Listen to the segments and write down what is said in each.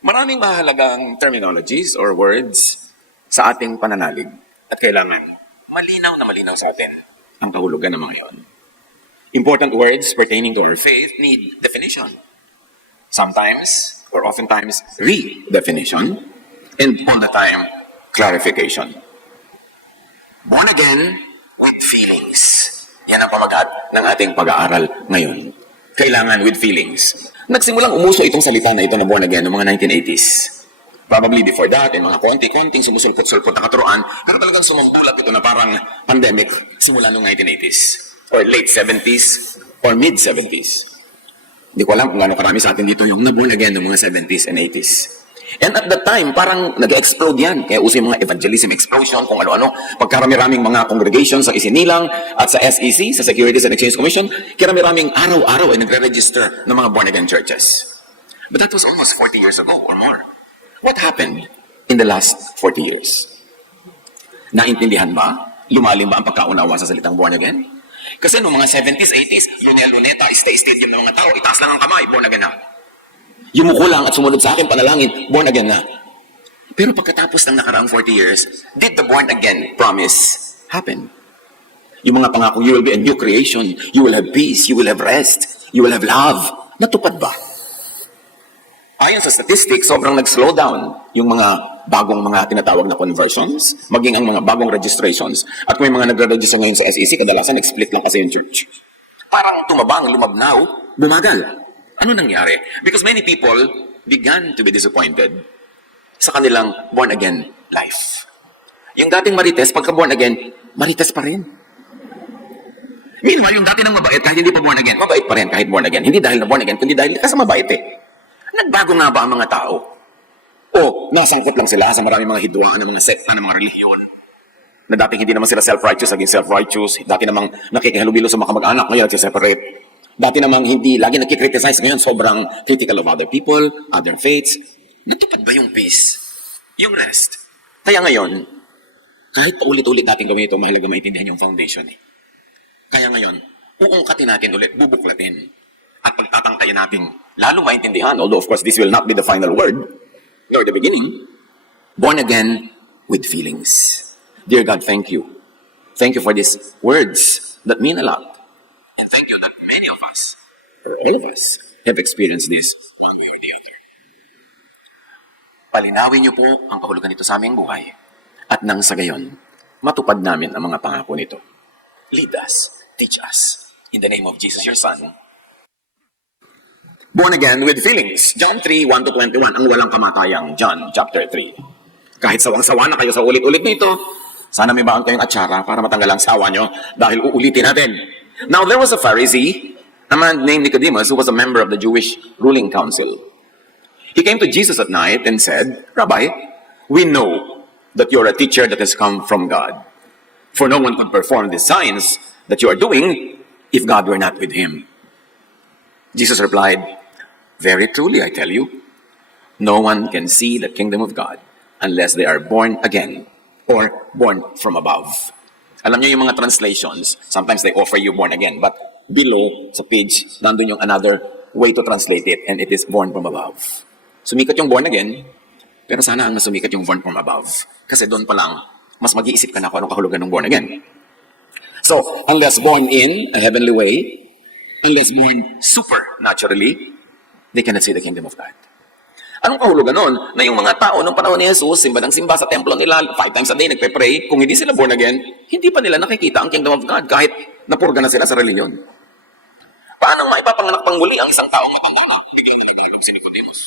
Maraming mahalagang terminologies or words sa ating pananalig at kailangan malinaw sa atin ang kahulugan ng mga iyon. Important words pertaining to our faith need definition. Sometimes, or oftentimes, redefinition, and all the time, clarification. Born again with feelings. Yan ang pamagat ng ating pag-aaral ngayon. Kailangan with feelings. Nagsimulang umuso itong salita na ito na born again noong mga 1980s. Probably before that, mga konting sumusulpot-sulpot na katuruan, pero talagang sumambulat ito na parang pandemic simula noong 1980s. Or late 70s, or mid-70s. Hindi ko alam kung gaano karami sa atin dito yung na-born again noong mga 70s and 80s. And at that time, parang nag-explode yan. Kaya uso yung mga evangelism explosion, kung ano-ano. Pagkarami-raming mga congregations sa isinilang at sa SEC, sa Securities and Exchange Commission, karami-raming araw-araw ay nagre-register ng mga born-again churches. But that was almost 40 years ago or more. What happened in the last 40 years? Naintindihan ba? Lumalim ba ang pagkaunawa sa salitang born again? Kasi noong mga 70s, 80s, Lionel Luneta, stadium ng mga tao, itaas lang ang kamay, born again na. Yumuko lang at sumunod sa akin, panalangin, born again na. Pero pagkatapos ng nakaraang 40 years, did the born again promise happen? Yung mga pangako, you will be a new creation, you will have peace, you will have rest, you will have love. Natupad ba? Ayon sa statistics, sobrang nag-slow down yung mga bagong mga tinatawag na conversions, maging ang mga bagong registrations. At kung may mga nagre-register ngayon sa SEC, kadalasan nag-split lang kasi yung church. Parang tumabang, lumabnaw, bumagal. Ano nangyari? Because many people began to be disappointed sa kanilang born-again life. Yung dating marites, pagka born-again, marites pa rin. Meanwhile, yung dati nang mabait, kahit hindi pa born-again, mabait pa rin kahit born-again. Hindi dahil na born-again, kundi dahil kasi mabait eh. Nagbago nga ba ang mga tao? O nasangkot lang sila sa maraming mga hidwaan ng mga sekta ng mga relihiyon? Na dating hindi naman sila self-righteous, naging self-righteous. Dati namang nakikihalubilo sa mga kamag-anak, ngayon nagsiseparate. Dati namang hindi, lagi nakikriticize, ngayon sobrang critical of other people, other faiths. Natupad ba yung peace? Yung rest? Kaya ngayon, kahit paulit-ulit natin gawin ito, mahalaga maintindihan yung foundation eh. Kaya ngayon, uungkatin natin ulit, bubuklatin. At pagtatangkayan natin, lalo maintindihan, although of course this will not be the final word, nor the beginning, born again with feelings. Dear God, thank you. Thank you for these words that mean a lot. And thank you that many of us, or all of us, have experienced this one way or the other. Palinawin niyo po ang kahulugan nito sa aming buhay. At nang sa gayon, matupad namin ang mga pangako nito. Lead us, teach us. In the name of Jesus, your Son. Born again with feelings. John 3, 1-21, ang walang kamatayang. John chapter 3. Kahit sawang-sawa na kayo sa ulit-ulit nito, sana may baon kayong atsara para matanggal ang sawa nyo dahil uulitin natin. Now, there was a Pharisee, a man named Nicodemus, who was a member of the Jewish ruling council. He came to Jesus at night and said, Rabbi, we know that you're a teacher that has come from God. For no one could perform the signs that you are doing if God were not with him. Jesus replied, very truly, I tell you, no one can see the kingdom of God unless they are born again or born from above. Alam niyo yung mga translations, sometimes they offer you born again, but below sa page, nandun yung another way to translate it, and it is born from above. Sumikat yung born again, pero sana ang mas sumikat yung born from above. Kasi doon pa lang, mas mag-iisip ka na kung anong kahulugan ng born again. So, unless born in a heavenly way, unless born supernaturally, they cannot see the kingdom of God. Anong kahulugan nun? Na yung mga tao nung panahon ni Jesus, simba ng simba sa templo nila, 5 times a day, nagpe-pray, kung hindi sila born again, hindi pa nila nakikita ang kingdom of God kahit napurga na sila sa reliyon. Paano maipapanganak pang muli ang isang taong matanda na? Bigyan na naglalap si Nicodemus.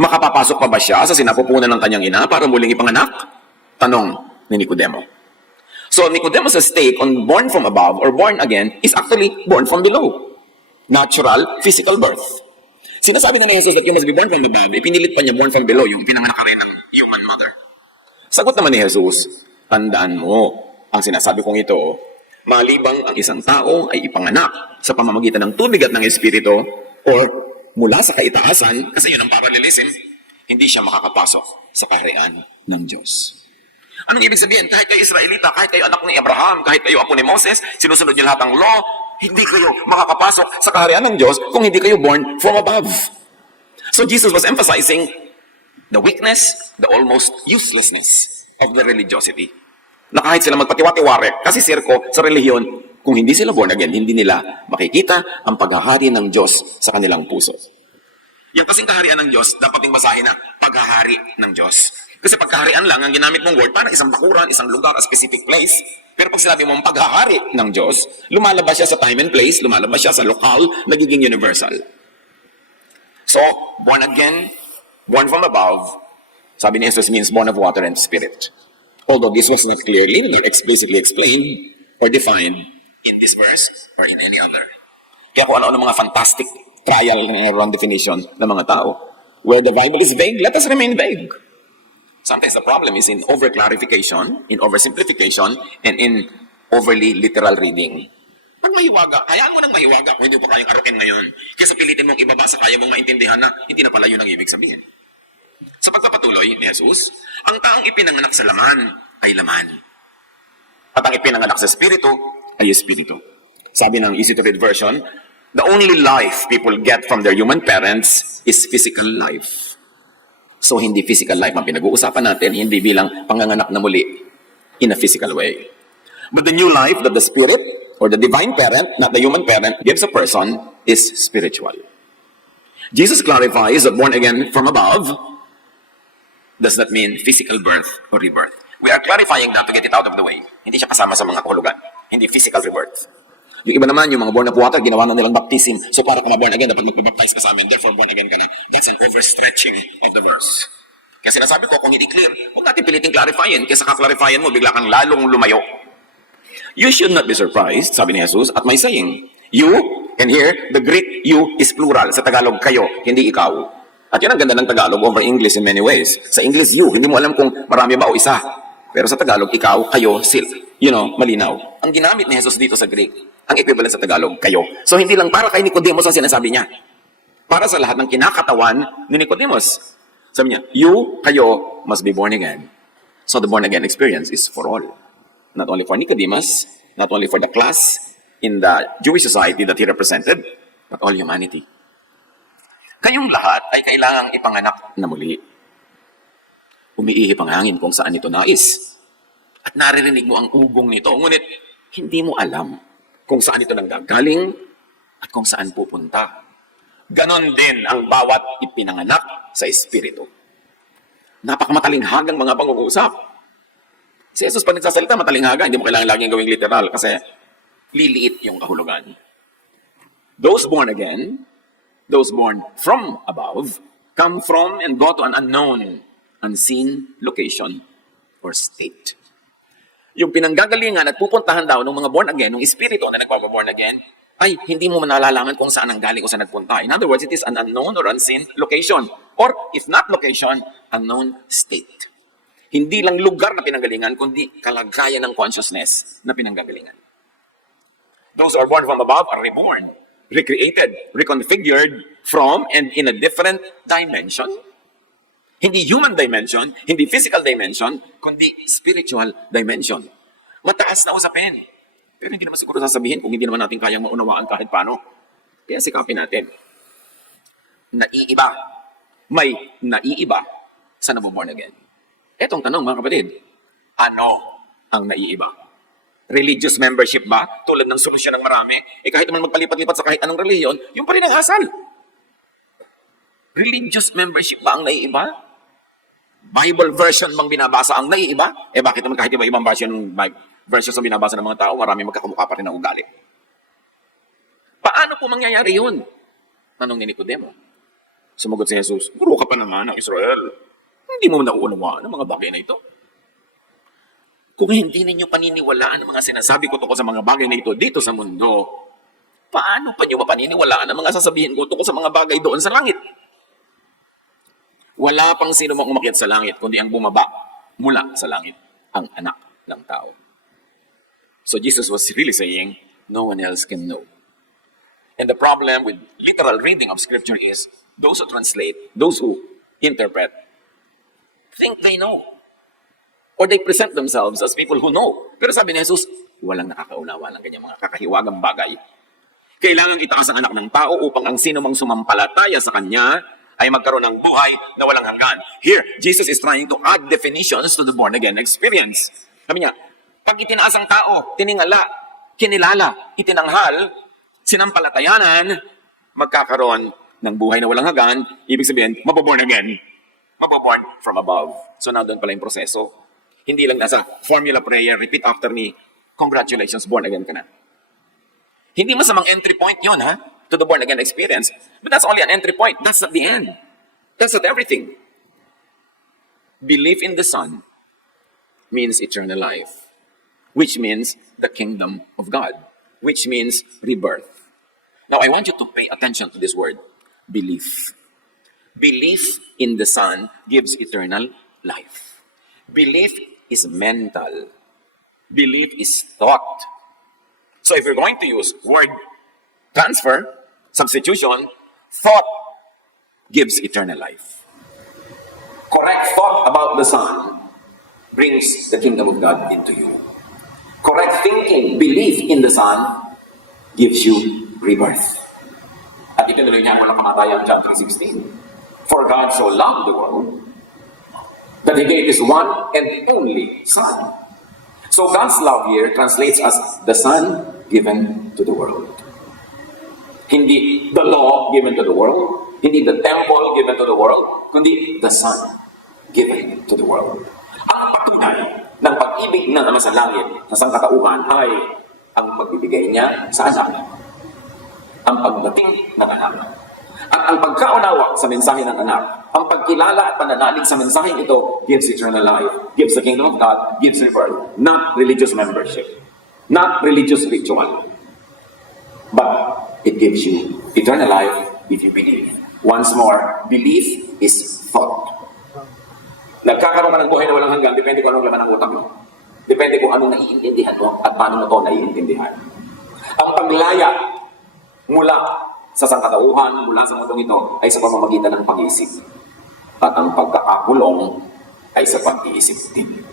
Makapapasok pa ba siya sa sinapupunan ng kanyang ina para muling ipanganak? Tanong ni Nicodemo. So Nicodemus' take on born from above or born again is actually born from below. Natural, physical birth. Sinasabi na ni Jesus that you must be born from above, ipinilit pa niya born from below, yung pinanganak ka rin ng human mother. Sagot naman ni Jesus, tandaan mo, ang sinasabi kong ito, malibang ang isang tao ay ipanganak sa pamamagitan ng tubig at ng espiritu, or mula sa kaitaasan, kasi yun ang parallelism, hindi siya makakapasok sa kaharian ng Diyos. Anong ibig sabihin? Kahit kayo Israelita, kahit kayo anak ni Abraham, kahit kayo apo ni Moses, sinusunod niyo lahat ng law, hindi kayo makakapasok sa kaharian ng Diyos kung hindi kayo born from above. So Jesus was emphasizing the weakness, the almost uselessness of the religiosity. Na kahit sila magpatiwa-tiwari, kasi sirko sa relihiyon, kung hindi sila born again, hindi nila makikita ang paghahari ng Diyos sa kanilang puso. Yung kasing kaharian ng Diyos, dapat yung basahin na paghahari ng Diyos. Kasi pagkaharian lang, ang ginamit mong word, parang isang bakuran, isang lugar, a specific place. Pero pag sinabi mong paghahari ng Diyos, lumalabas siya sa time and place, lumalabas siya sa lokal, nagiging universal. So, born again, born from above, sabi ni Jesus means born of water and spirit. Although this was not clearly nor explicitly explained or defined in this verse or in any other. Kaya kung ano-ano mga fantastic trial and error definition ng mga tao. Where the Bible is vague, let us remain vague. Sometimes the problem is in over-clarification, in oversimplification, and in overly literal reading. Pag mahiwaga, hayaan mo nang mahiwaga kung hindi pa kayang arukin ngayon. Kaysa pilitin mong ibabasa, kaya mong maintindihan na hindi na pala yun ang ibig sabihin. Sa pagpapatuloy ni Jesus, ang taong ipinanganak sa laman ay laman. At ang ipinanganak sa espiritu ay espiritu. Sabi ng easy to read version, the only life people get from their human parents is physical life. So hindi physical life ang pinag-uusapan natin, hindi bilang panganganak na muli in a physical way. But the new life that the spirit or the divine parent, not the human parent, gives a person is spiritual. Jesus clarifies that born again from above does not mean physical birth or rebirth. We are clarifying that to get it out of the way. Hindi siya kasama sa mga kahulugan. Hindi physical rebirth. Yung iba naman, yung mga born of water, ginawa na nilang baptism. So para ka ma-born again, dapat magpabaptize ka sa amin. Therefore, born again ka na. That's an overstretching of the verse. Kaya sinasabi ko, kung hindi clear, huwag natin piliting clarifyin. Kaya sa ka-clarifyin mo, bigla kang lalong lumayo. You should not be surprised, sabi ni Jesus, at my saying. You, and here, the Greek you is plural. Sa Tagalog, kayo, hindi ikaw. At yun ang ganda ng Tagalog over English in many ways. Sa English, you, hindi mo alam kung marami ba o isa. Pero sa Tagalog, ikaw, kayo, malinaw. Ang ginamit ni Jesus dito sa Greek, ang equivalent sa Tagalog, kayo. So hindi lang para kay Nicodemus ang sinasabi niya. Para sa lahat ng kinakatawan ni Nicodemus. Sabi niya, you, kayo, must be born again. So the born again experience is for all. Not only for Nicodemus, not only for the class in the Jewish society that he represented, but all humanity. Kayong lahat ay kailangang ipanganak na muli. Umiihip ang hangin kung saan ito nais. At naririnig mo ang ugong nito. Ngunit, hindi mo alam kung saan ito nanggagaling at kung saan pupunta. Ganon din ang bawat ipinanganak sa Espiritu. Napakamatalihagang mga pang-uusap. Si Jesus pag nagsasalita, matalinghaga. Hindi mo kailangan laging gawing literal kasi liliit yung kahulugan. Those born again, those born from above, come from and go to an unknown, unseen location or state. Yung pinanggagalingan at pupuntahan daw ng mga born again, ng espiritu na nagpapaborn again, ay hindi mo manalalaman kung saan ang galing o saan nagpunta. In other words, it is an unknown or unseen location. Or, if not location, unknown state. Hindi lang lugar na pinanggalingan, kundi kalagayan ng consciousness na pinanggagalingan. Those who are born from above are reborn, recreated, reconfigured from and in a different dimension. Hindi human dimension, hindi physical dimension, kundi spiritual dimension. Mataas na usapin. Pero hindi naman siguro sasabihin kung hindi naman natin kayang maunawaan kahit paano. Kaya sikapin natin. Naiiba. May naiiba sa naboborn again. Etong tanong mga kapatid, ano ang naiiba? Religious membership ba? Tulad ng solusyon ng marami? Kahit naman magpalipat-lipat sa kahit anong reliyon, yung pa rin ang asal. Religious membership ba ang naiiba? Bible version bang binabasa ang naiiba? Bakit naman kahit iba-ibang versions ang binabasa ng mga tao, marami magkakamukha pa rin ang ugali? Paano po mangyayari yun? Tanong ni Nicodemo. Sumagot si Jesus, guro ka pa naman ng Israel. Hindi mo nauunawaan ang mga bagay na ito. Kung hindi ninyo paniniwalaan ang mga sinasabi ko tungkol sa mga bagay na ito dito sa mundo, paano pa nyo mapaniniwalaan ang mga sasabihin ko tungkol sa mga bagay doon sa langit? Wala pang sino mang umakyat sa langit, kundi ang bumaba mula sa langit, ang anak ng tao. So Jesus was really saying, no one else can know. And the problem with literal reading of Scripture is, those who translate, those who interpret, think they know. Or they present themselves as people who know. Pero sabi ni Jesus, walang nakakaunawa ng ganyang mga kakahiwagang bagay. Kailangang itaas ang anak ng tao upang ang sino mang sumampalataya sa kanya ay magkaroon ng buhay na walang hanggan. Here, Jesus is trying to add definitions to the born-again experience. Sabi niya, pag itinaas ang tao, tiningala, kinilala, itinanghal, sinampalatayanan, magkakaroon ng buhay na walang hanggan, ibig sabihin, maboborn again. Maboborn from above. So na doon pala yung proseso. Hindi lang nasa formula prayer, repeat after me, congratulations, born again ka na. Hindi masamang entry point yun, ha? To the born again experience. But that's only an entry point. That's not the end. That's not everything. Belief in the Son means eternal life, which means the kingdom of God, which means rebirth. Now, I want you to pay attention to this word, belief. Belief in the Son gives eternal life. Belief is mental. Belief is thought. So if you're going to use word transfer, substitution, thought gives eternal life. Correct thought about the Son brings the kingdom of God into you. Correct thinking, belief in the Son gives you rebirth. At itinuloy niya ang walang kamatayan, John 3:16. For God so loved the world that He gave His one and only Son. So God's love here translates as the Son given to the world. Hindi the law given to the world, hindi the temple given to the world, kundi the Son given to the world. Ang patunay ng pag-ibig ng Ama sa langit sa sangkatauhan ay ang pagbibigay niya sa anak, ang pagdating ng anak, at ang pagkaunawa sa mensahe ng anak, ang pagkilala at pananalig sa mensaheng ito gives eternal life, gives the kingdom of God, gives rebirth, not religious membership, not religious ritual, but it gives you eternal life if you believe. Once more, belief is thought. Nagkakaroon ka ng buhay na walang hanggan, depende kung anong laman ng utak mo. Depende kung anong naiintindihan mo at paano mo ito naiintindihan. Ang paglaya mula sa sangkatauhan, mula sa mundong ito, ay sa pamamagitan ng pag-iisip. At ang pagkakakulong ay sa pag-iisip din.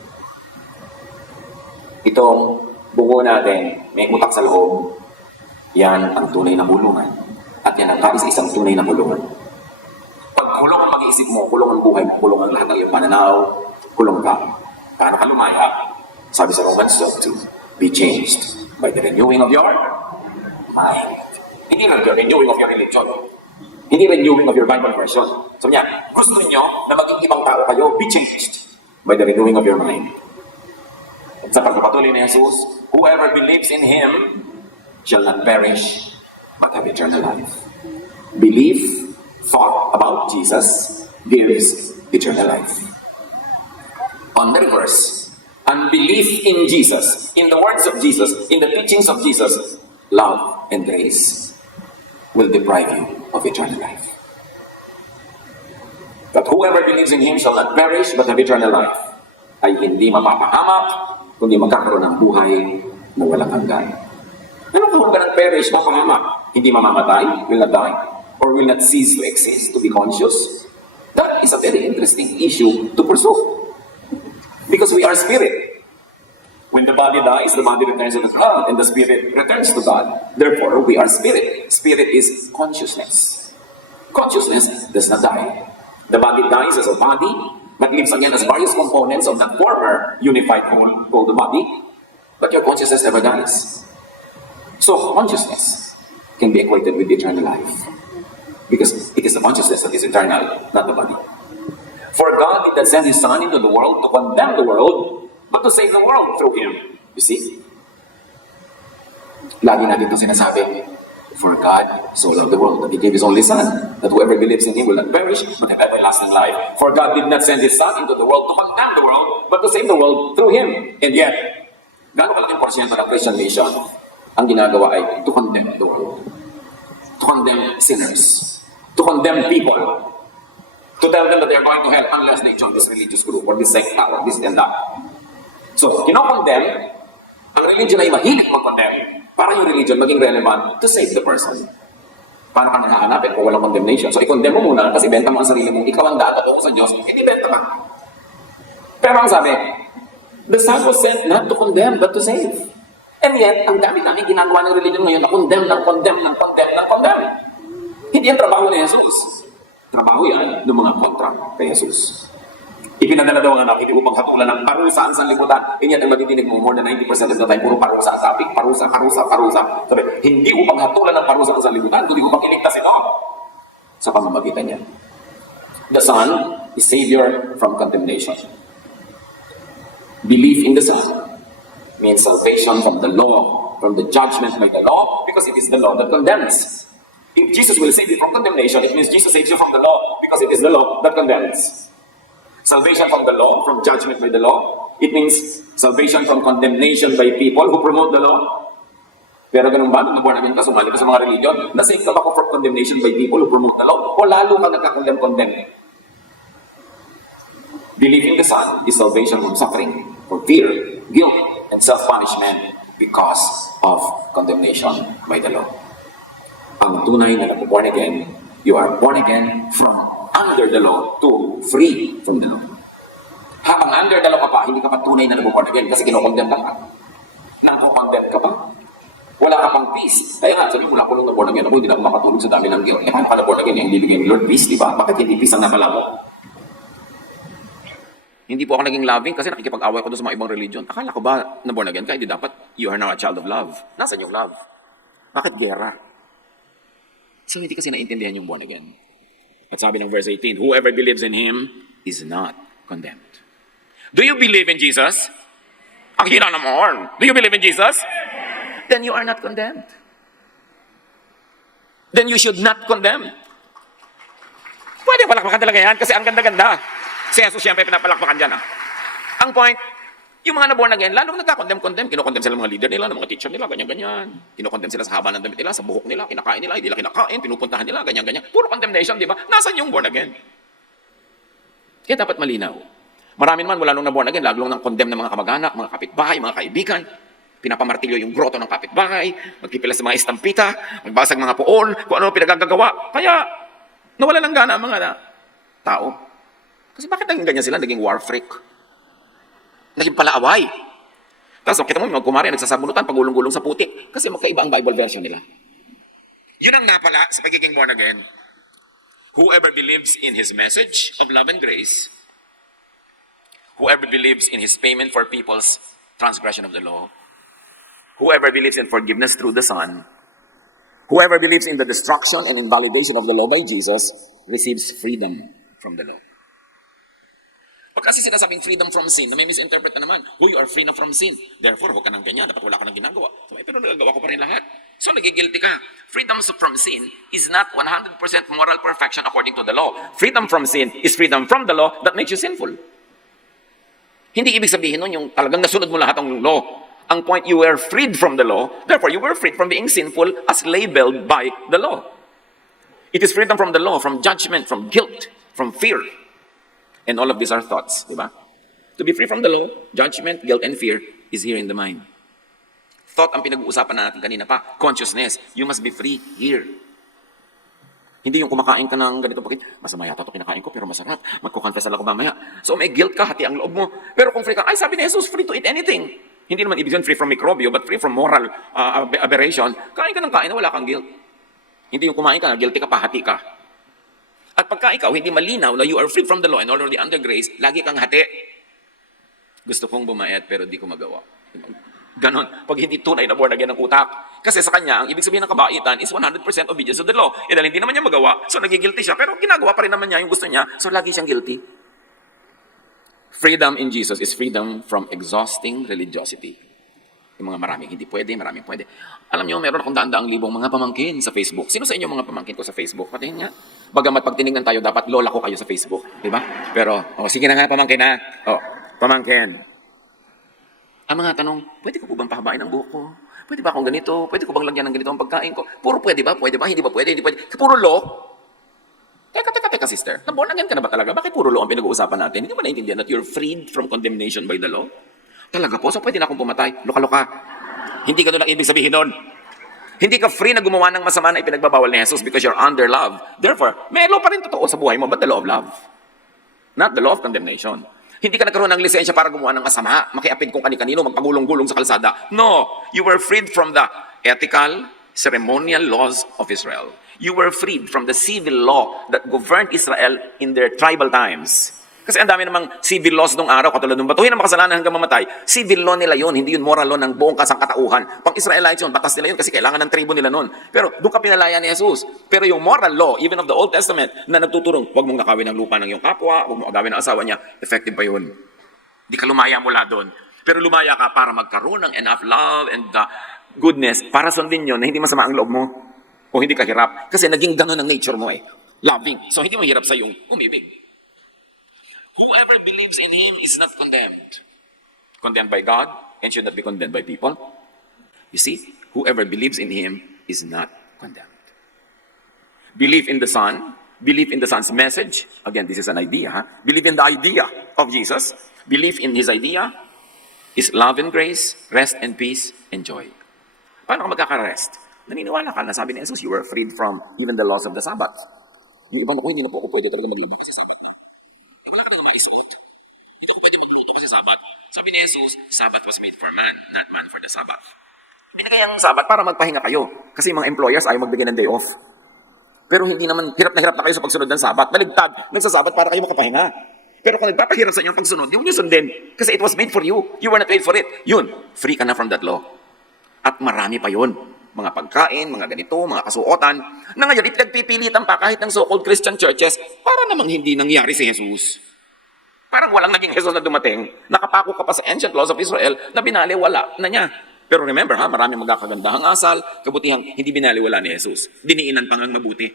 Itong buo natin, may utak sa loob, yan ang tunay na kulungan. At yan ang kaisa-isang tunay na kulungan. Pag kulong ang pag-iisip mo, kulong ang buhay mo, kulong ang lahat ng iyong pananaw, kulong ka. Paano ka lumaya? Sabi sa Romans 12:2, be changed by the renewing of your mind. Hindi lang yung renewing of your religion. Hindi renewing of your Bible version. Sabi niya, gusto niyo na maging ibang tao kayo, be changed by the renewing of your mind. At sa pagpapatuloy ni Jesus, whoever believes in Him shall not perish, but have eternal life. Belief, thought about Jesus, gives eternal life. On the reverse, unbelief in Jesus, in the words of Jesus, in the teachings of Jesus, love and grace, will deprive you of eternal life. But whoever believes in Him shall not perish, but have eternal life, ay hindi mapapahamak, kundi magkakaroon ng buhay na walang hanggan. Ano kung hanggang perish, mapahamak? Hindi mamamatay, will not die, or will not cease to exist, to be conscious? That is a very interesting issue to pursue. Because we are spirit. When the body dies, the body returns to God, and the spirit returns to God. Therefore, we are spirit. Spirit is consciousness. Consciousness does not die. The body dies as a body, but lives again as various components of that former unified whole called the body. But your consciousness never dies. So, consciousness can be equated with eternal life. Because it is the consciousness that is eternal, not the body. For God did not send His Son into the world to condemn the world, but to save the world through Him. You see? Lagi natin ito sinasabi, for God so loved the world that He gave His only Son, that whoever believes in Him will not perish, but have everlasting life. For God did not send His Son into the world to condemn the world, but to save the world through Him. And yet, gano'ng kalaking porsyento ng Christian mission ang ginagawa ay to condemn the world, to condemn sinners, to condemn people, to tell them that they are going to hell unless they join this religious group or this sect or this and that. So, kinokondemn, ang religion ay mahilig mag-condemn para yung religion maging relevant to save the person. Paano ka nakahanapin kung walang condemnation? So, i-condemn mo muna kasi benta mo ang sarili mo, ikaw ang datato sa Diyos, hindi benta ka. Pero ang sabi, the Son was sent not to condemn, but to save. And yet, ang dami namin ginagawa ng religion ngayon na condemn, ng condemn, ng condemn, ng condemn. Hindi ang trabaho ni Jesus. Trabaho yan ng mga kontra kay Jesus. Ipinadala daw ang anak, hindi upang hatulan ng parusa ang sanlibutan. And yet, ang madidinig mo, more than 90% of the time, puro parusa ang topic. Parusa, parusa, parusa. Sabi, hindi upang hatulan ng parusa ang sanlibutan, kundi upang iligtas ito sa pamamagitan niya. The Son is Savior from condemnation. Belief in the Son means salvation from the law, from the judgment by the law, because it is the law that condemns. If Jesus will save you from condemnation, it means Jesus saves you from the law, because it is the law that condemns. Salvation from the law, from judgment by the law, it means salvation from condemnation by people who promote the law. Pero ganun ba, nung naborn again ka, sumali ka sa mga religion, nasave ka ba ko from condemnation by people who promote the law? O lalo ka nagkakondem-condemn? Believing the Son is salvation from suffering, from fear, guilt, and self-punishment because of condemnation by the law. Ang tunay na nag-born again, you are born again from under the law to free from the law. Habang under the law ka pa, hindi ka pa tunay na nag-born again kasi kinokondem ka pa. Nako-condemn ka pa. Wala ka pang peace. Kaya nga, sabi mo, wala ko nung na-born again ako, hindi na ako makatulog sa dami ng guilt. Eh, paano ka na-born again? Yung bibigyan ni Lord peace, di ba? Bakit hindi peace ang napala mo? Hindi po ako naging loving kasi nakikipag-away ko doon sa mga ibang religion. Akala ko ba na-born again ka? Hindi dapat, you are now a child of love. Nasaan yung love? Bakit gera? So hindi kasi naintindihan yung born again. At sabi ng verse 18, whoever believes in Him is not condemned. Do you believe in Jesus? Ang hina naman. Do you believe in Jesus? Then you are not condemned. Then you should not condemn. Pwede palakpakan talaga yan kasi ang ganda-ganda. Si Jesus siyempre pinapalakpakan dyan. Ang point, yung mga na-born again, lalong nagka-condemn. Kinokondemn sila ng mga leader nila, ng mga teacher nila, ganyan-ganyan. Kinokondemn sila sa haba ng damit nila, sa buhok nila, kinakain nila, hindi nila kinakain, pinupuntahan nila, ganyan-ganyan. Puro condemnation, di ba? Nasaan yung born again? Kaya dapat malinaw. Marami naman mula nung na-born again, lalong nang condemn ng mga kamag-anak, mga kapitbahay, mga kaibigan. Pinapamartilyo yung groto ng kapitbahay, magpipila sa mga istampita, magbasag mga puon, kung ano pinagagagawa. Kaya, nawala ng gana ang mga tao. Kasi bakit naging ganyan sila? Naging war freak. Naging palaaway. Tapos kita mo, mga kumari, nagsasabunutan, pagulong-gulong sa putik. Kasi magkaiba ang Bible version nila. Yun ang napala sa pagiging born again. Whoever believes in His message of love and grace, whoever believes in His payment for people's transgression of the law, whoever believes in forgiveness through the Son, whoever believes in the destruction and invalidation of the law by Jesus, receives freedom from the law. Pag kasi sinasabing freedom from sin, na may misinterpret na naman, you are free na from sin. Therefore, huwag ka nang ganyan, dapat wala ka nang ginagawa. So, pero nagagawa ko pa rin lahat. So, nagigilty ka. Freedom from sin is not 100% moral perfection according to the law. Freedom from sin is freedom from the law that makes you sinful. Hindi ibig sabihin nun yung talagang nasunod mo lahat ng law. Ang point, you were freed from the law, therefore you were freed from being sinful as labeled by the law. It is freedom from the law, from judgment, from guilt, from fear. And all of these are thoughts, di ba? To be free from the law, judgment, guilt, and fear is here in the mind. Thought ang pinag-uusapan natin kanina pa. Consciousness. You must be free here. Hindi yung kumakain ka ng ganito, masama yata ito kinakain ko, pero masarap. Magkukonfess ako mamaya. So may guilt ka, hati ang loob mo. Pero kung free ka, ay sabi ni Jesus, free to eat anything. Hindi naman ibig sabihin free from microbio, but free from moral aberration. Kain ka ng kain na wala kang guilt. Hindi yung kumain ka, guilty ka pa, hati ka. At pagka ikaw, hindi malinaw na you are free from the law and already under grace, lagi kang hati. Gusto kong bumayat pero di ko magawa. Ganon. Pag hindi tunay na born again ng utak. Kasi sa kanya, ang ibig sabihin ng kabaitan is 100% obedience to the law. E dahil hindi naman niya magawa, so nagigilty siya. Pero ginagawa pa rin naman niya yung gusto niya, so lagi siyang guilty. Freedom in Jesus is freedom from exhausting religiosity. Yung mga maraming hindi pwede, maraming pwede. Alam niyo, meron akong daan-daang libong mga pamangkin sa Facebook. Sino sa inyo mga pamangkin ko sa Facebook? Patingin nga. Bagamat pag tinignan tayo, dapat lola ko kayo sa Facebook. Diba? Pero, sige na nga, pamangkin na. Pamangkin. Ang mga tanong, pwede ko po bang pahabain ang buhok ko? Pwede ba akong ganito? Pwede ko bang lagyan ng ganito ang pagkain ko? Puro pwede ba? Pwede ba? Hindi ba pwede? Hindi pwede. Puro law? Teka, sister. Na-born again ka na ba talaga? Bakit puro law ang pinag-uusapan natin? Hindi mo naintindihan that you're freed from condemnation by the law? Talaga po? So pwede na akong pumatay? Loka-loka. Hindi ka doon ang ibig sabihin doon. Hindi ka free na gumawa ng masama na ipinagbabawal ni Jesus because you're under love. Therefore, may law pa rin totoo sa buhay mo, but the law of love. Not the law of condemnation. Hindi ka nagkaroon ng lisensya para gumawa ng masama, makiapid kung kani-kanino, magpagulong-gulong sa kalsada. No, you were freed from the ethical, ceremonial laws of Israel. You were freed from the civil law that governed Israel in their tribal times. Kasi ang dami namang civil laws nung araw, katulad ng batuhin ang makasalanan hanggang mamatay. Civil law nila yun, hindi yun moral law ng buong kasangkatauhan. Pang-Israelites yun, batas nila yun kasi kailangan ng tribo nila nun. Pero doon ka pinalaya ni Jesus. Pero yung moral law, even of the Old Testament, na nagtuturong, huwag mong nakawin ng lupa ng iyong kapwa, huwag mong agawin ng asawa niya, effective pa yun. Di ka lumaya mula doon. Pero lumaya ka para magkaroon ng enough love and goodness para sundin yun na hindi masama ang loob mo. O hindi ka hirap. Kasi naging ganun ang nature mo eh. Loving. So hindi mo hirap sa yung umibig. Whoever believes in him is not condemned. Condemned by God and should not be condemned by people. You see, whoever believes in him is not condemned. Believe in the Son, believe in the Son's message. Again, this is an idea. Believe in the idea of Jesus. Believe in his idea is love and grace, rest and peace, and joy. Paano ka magkaka-rest? Naniniwala ka na sabi ni Jesus, you were freed from even the laws of the Sabbath. Yung ibang ako, hindi na po ako pwede talaga maglaba kasi Sabbath. Wala ka talaga maisuot. Hindi ako pwede magluto kasi Sabbath. Sabi ni Jesus, Sabbath was made for man, not man for the Sabbath. Binigay ang Sabbath para magpahinga kayo. Kasi yung mga employers ayaw magbigay ng day off. Pero hindi naman, hirap na kayo sa pagsunod ng Sabbath. Baligtad, nagsasabat para kayo makapahinga. Pero kung nagpapahirap sa inyo ang pagsunod, yung nyo sundin. Kasi it was made for you. You were not made for it. Yun, free ka na from that law. At marami pa yun. Mga pagkain, mga ganito, mga kasuotan, na ngayon ipinagpipilitan pa kahit ng so-called Christian churches para namang hindi nangyari si Jesus. Parang walang naging Jesus na dumating, nakapako ka pa sa ancient laws of Israel na binaliwala na niya. Pero remember marami magkakagandahang asal, kabutihang hindi binaliwala ni Jesus. Diniinan pa ngang mabuti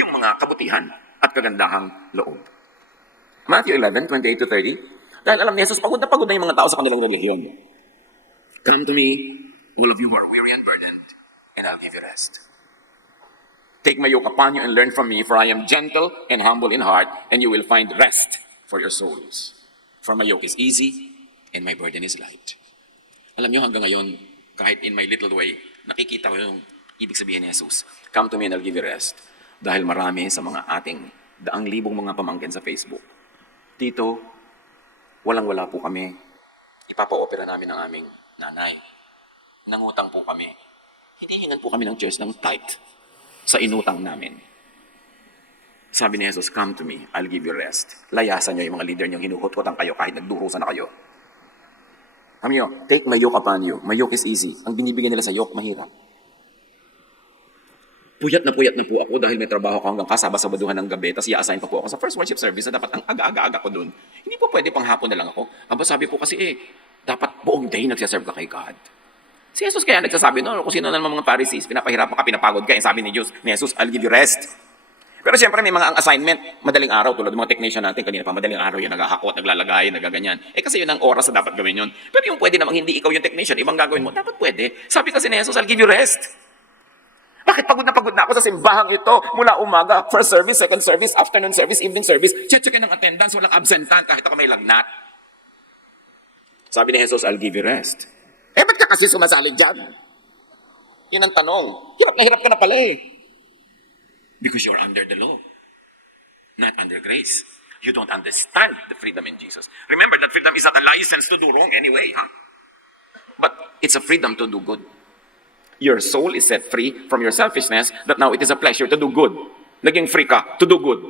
yung mga kabutihan at kagandahang loob. Matthew 11:28-30, dahil alam ni Jesus, pagod na yung mga tao sa kanilang relihiyon. Come to me, all of you who are weary and burdened, and I'll give you rest. Take my yoke upon you and learn from me, for I am gentle and humble in heart, and you will find rest for your souls. For my yoke is easy, and my burden is light. Alam niyo hanggang ngayon, kahit in my little way, nakikita ko yung ibig sabihin ni Jesus. Come to me and I'll give you rest. Dahil marami sa mga ating daang libong mga pamangkin sa Facebook. Tito, walang-wala po kami. Ipapa-opera namin ang aming nanay. Nangutang po kami. Hinihingan po kami ng church ng tithe sa inutang namin. Sabi ni Jesus, come to me, I'll give you rest. Layasan niyo yung mga leader niyo, hinuhut-hutan kayo kahit nagdurusa na kayo. Sabi niyo, take my yoke upon you. My yoke is easy. Ang binibigyan nila sa yoke, mahirap. Puyat na po ako dahil may trabaho ko hanggang kasaba-sabaduhan ng gabi, tapos i-assign pa po ako sa first worship service na dapat ang aga-aga ko dun. Hindi po pwede pang hapon na lang ako. Aba sabi po kasi dapat buong day nagsiserve ka kay God. Si Jesus kaya nagsasabi, no, kung sino naman mga Pharisees, pinapahirapan ka, pinapagod ka, sabi ni Jesus, I'll give you rest. Pero siyempre may mga ang assignment, madaling araw, tulad ng mga technician natin, kanina pa madaling araw yan, naghahakot, naglalagay, nagaganyan. Kasi yun ang oras na dapat gawin yun. Pero yung pwede namang hindi ikaw yung technician, ibang gagawin mo, dapat pwede. Sabi kasi ni Jesus, I'll give you rest. Bakit pagod na ako sa simbahang ito, mula umaga, first service, second service, afternoon service, evening service, check-checkin ng attendance, walang absentan, kahit ako may lagnat. Sabi ni Jesus, I'll give you rest. Ba't ka kasi sumasali dyan? Yun ang tanong. Hirap ka na pala eh. Because you're under the law, not under grace. You don't understand the freedom in Jesus. Remember that freedom is not a license to do wrong anyway, huh? But it's a freedom to do good. Your soul is set free from your selfishness that now it is a pleasure to do good. Naging free ka to do good.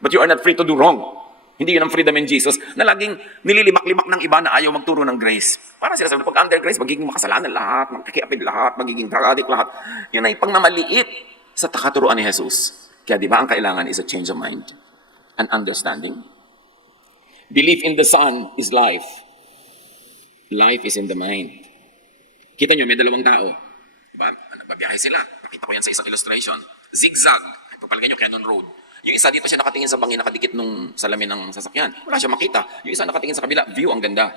But you are not free to do wrong. Hindi yun ang freedom in Jesus na laging nililimak-limak ng iba na ayaw magturo ng grace. Parang sila sabi, pag under grace, magiging makasalanan lahat, magkikiapid lahat, magiging drug addict lahat. Yun ay pangmamaliit sa takaturuan ni Jesus. Kaya di ba ang kailangan is a change of mind and understanding. Belief in the Son is life. Life is in the mind. Kita nyo, may dalawang tao. Diba? Nagbabiyahe sila. Nakita ko yan sa isang illustration. Zigzag. Pagpalagay nyo, Cannon Road. Yung isa dito siya nakatingin sa bangin, nakadikit nung salamin ng sasakyan. Wala siya makita. Yung isa nakatingin sa kabila, view ang ganda.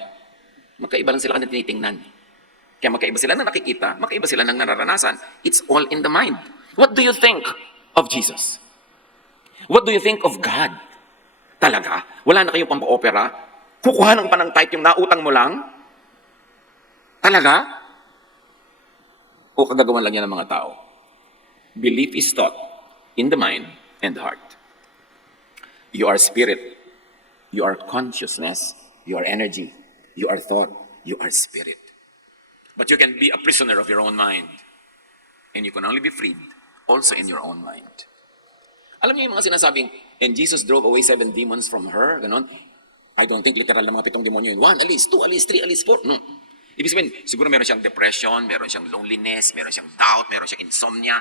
Magkaiba lang sila na tinitingnan. Kaya magkaiba sila na nakikita, magkaiba sila ng nararanasan. It's all in the mind. What do you think of Jesus? What do you think of God? Talaga? Wala na kayong pampa-opera? Kukuha ng panang type yung nautang mo lang? Talaga? O kagagawan lang yan ng mga tao? Belief is taught in the mind and the heart. You are spirit. You are consciousness. You are energy. You are thought. You are spirit. But you can be a prisoner of your own mind. And you can only be freed also in your own mind. Alam niyo yung mga sinasabing, and Jesus drove away 7 demons from her, ganon. I don't think literal na mga 7 demonyo yun. 1, alis, 2, alis, 3, alis, 4. No. Ibig sabihin, siguro meron siyang depression, meron siyang loneliness, meron siyang doubt, meron siyang insomnia.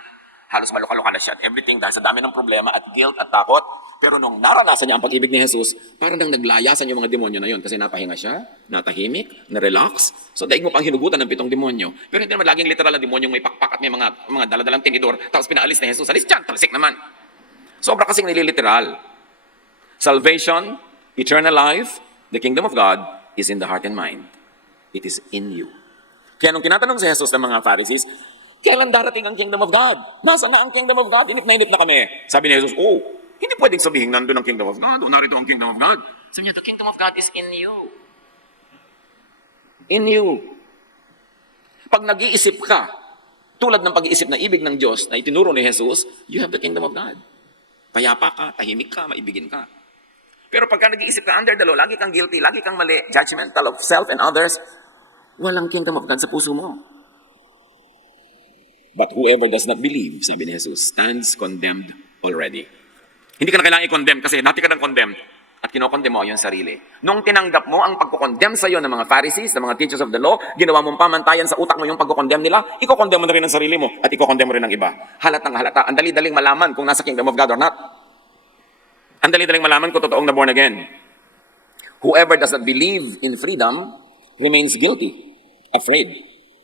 Halos maluka-luka na siya at everything dahil sa dami ng problema at guilt at takot. Pero nung naranasan niya ang pag-ibig ni Jesus, parang nang naglayasan yung mga demonyo na yun kasi napahinga siya, natahimik, na-relax. So daig mo pang hinugutan ng 7 demonyo. Pero hindi naman laging literal na demonyong may pakpak at may mga daladalang tinidor tapos pinaalis ni Jesus. Alis dyan, talsik naman. Sobra kasing nililiteral. Salvation, eternal life, the kingdom of God is in the heart and mind. It is in you. Kaya nung tinatanong si Jesus ng mga Pharisees, kailan darating ang kingdom of God? Nasaan na ang kingdom of God? Inip na kami. Sabi ni Jesus, hindi pwedeng sabihin nandun ang kingdom of God o narito ang kingdom of God. Sabi niya, the kingdom of God is in you. In you. Pag nag-iisip ka, tulad ng pag-iisip na ibig ng Diyos na itinuro ni Jesus, you have the kingdom of God. Payapa ka, tahimik ka, maibigin ka. Pero pagka nag-iisip ka under the law, lagi kang guilty, lagi kang mali, judgmental of self and others, walang kingdom of God sa puso mo. But whoever does not believe, sabi ni Jesus, stands condemned already. Hindi ka na kailangan i-condemn kasi dati ka nang condemned at kinokondem mo yung sarili. Nung tinanggap mo ang pagkukondem sa iyo ng mga Pharisees, ng mga teachers of the law, ginawa mong pamantayan sa utak mo yung pagkukondem nila, ikokondem mo na rin ang sarili mo at ikokondem mo rin ang iba. Halatang halata. Ang dali-daling malaman kung nasa kingdom of God or not. Ang dali-daling malaman kung totoong na born again. Whoever does not believe in freedom remains guilty, afraid,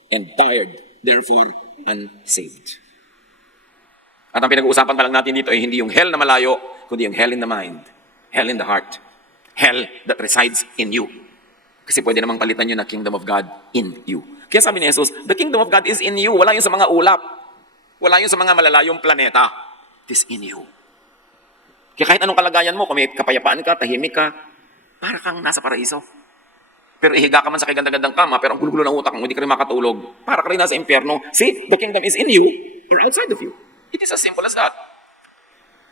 and tired, therefore unsaved. At ang pinag-uusapan pa lang natin dito ay hindi yung hell na malayo, kundi yung hell in the mind, hell in the heart, hell that resides in you. Kasi pwede namang palitan yun na kingdom of God in you. Kaya sabi ni Jesus, the kingdom of God is in you. Wala yun sa mga ulap. Wala yun sa mga malalayong planeta. It is in you. Kaya kahit anong kalagayan mo, kung may kapayapaan ka, tahimik ka, para kang nasa paraiso. Pero ihiga ka man sa kaganda-gandang kama, pero ang gulo-gulo ng utak mo, hindi ka rin makatulog. Para ka rin nasa impyerno. See, the kingdom is in you or outside of you. It is as simple as that.